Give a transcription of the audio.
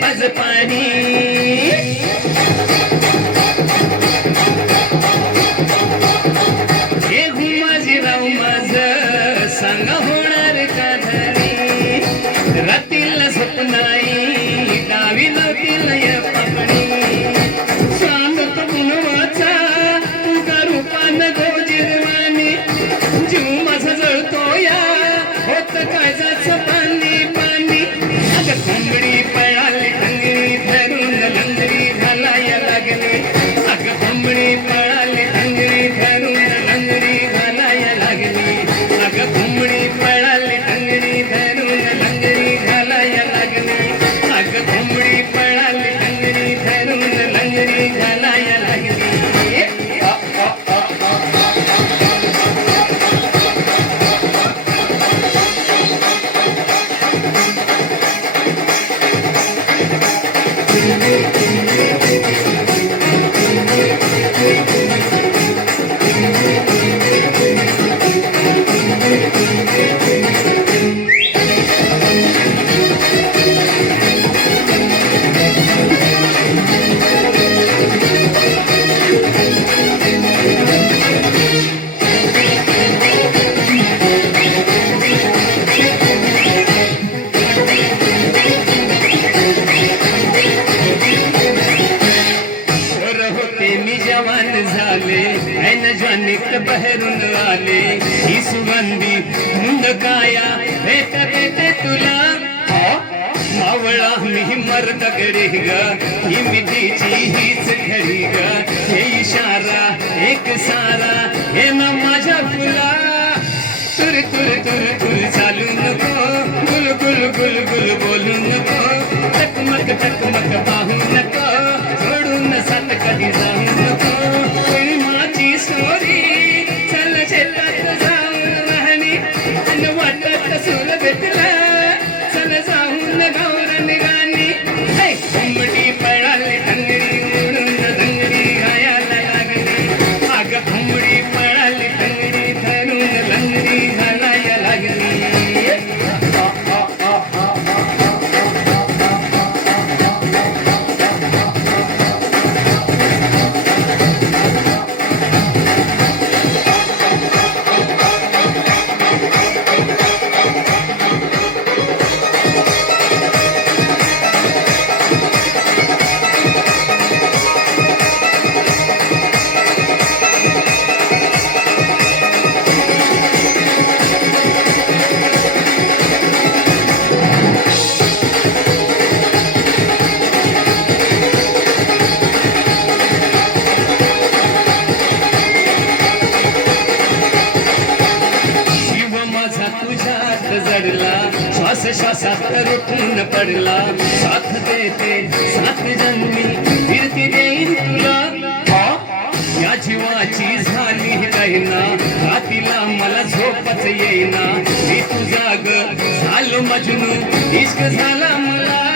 पाज पाणी हे माझीराव माझ सांगा होणार का धरी रात्रीला स्वप्नाई डावी लावतील या पापणी सांगतो गुणवाचा तुका रूपान गोजिरवाणी जीव माझा जळतो या होत काय जाच पाणी पाणी अगं कोंबडी पळाली टंगडी धरून लंगडी घालाया लागली अगं कोंबडी पळाली टंगडी धरून लंगडी घालाया लागली अगं कोंबडी पळाली टंगडी धरून लंगडी घालाया लागली अगं कोंबडी पळाली टंगडी धरून लंगडी घालाया लागली बहरून आले ही सुगंधी मुंडकाया भेट भेटे तुला मावळा मी मर्द कडे ग ही मिठीची हीच घडी ग हे इशारा एक सारा हे ना माझ्या फुला तुर तुर तुर तुर चालू नको गुल गुल गुल गुल बोलू नको टकमक टकमक पाहू नको सोडून सात कधी जाऊ नको प्रेमाची स्टोरी सूर भेटला चल जाऊन गावरण गाणी कोंबडी पळाली टंगडी उडून दंगडी गायला लागली अगं कोंबडी पळाली टंगडी धरून लंगडी घालाया लागली जडला श्वास श्वासात रुतून पडला साथ देते सात जन्मी फिरती देईन तुला या जीवाची झाली कहना रातीला मला झोपच येईना मी तुझा ग झालो मजनू इश्क झाला मला